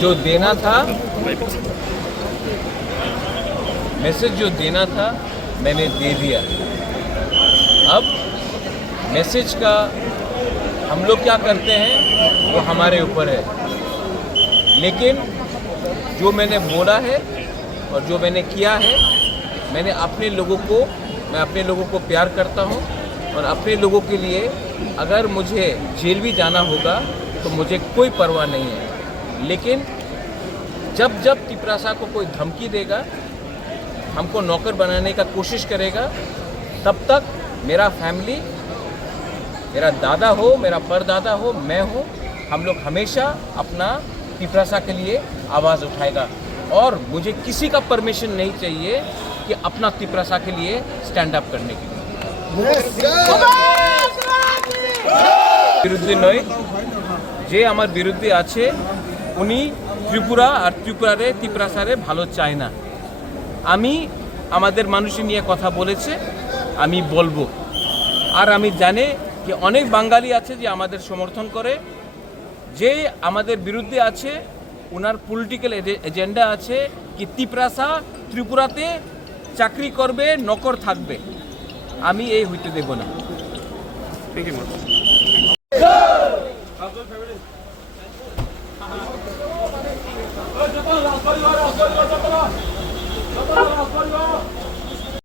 जो देना था, मैसेज जो देना था मैंने दे दिया। अब मैसेज का हम लोग क्या करते हैं वो हमारे ऊपर है, लेकिन जो मैंने बोला है और जो मैंने किया है, मैं अपने लोगों को प्यार करता हूँ और अपने लोगों के लिए अगर मुझे जेल भी जाना होगा तो मुझे कोई परवाह नहीं है। लेकिन जब तिपरासा को कोई धमकी देगा, हमको नौकर बनाने का कोशिश करेगा, तब तक मेरा फैमिली, मेरा दादा हो, मेरा परदादा हो, मैं हो, हम लोग हमेशा अपना तिपरासा के लिए आवाज़ उठाएगा। और मुझे किसी का परमिशन नहीं चाहिए कि अपना तिपरासा के लिए स्टैंड अप करने के लिए। বিরুদ্ধে নয়, যে আমার বিরুদ্ধে আছে উনি ত্রিপুরা আর ত্রিপুরারে তিপরাসারে ভালো চায় না। আমি আমাদের মানুষের নিয়ে কথা বলেছে, আমি বলবো। আর আমি জানি যে অনেক বাঙালি আছে যে আমাদের সমর্থন করে, যে আমাদের বিরুদ্ধে আছে ওনার পলিটিক্যাল এজেন্ডা আছে কি তিপরাসা ত্রিপুরাতে চাকরি করবে, নকর থাকবে। আমি এই হইতে দেব না। Thank you.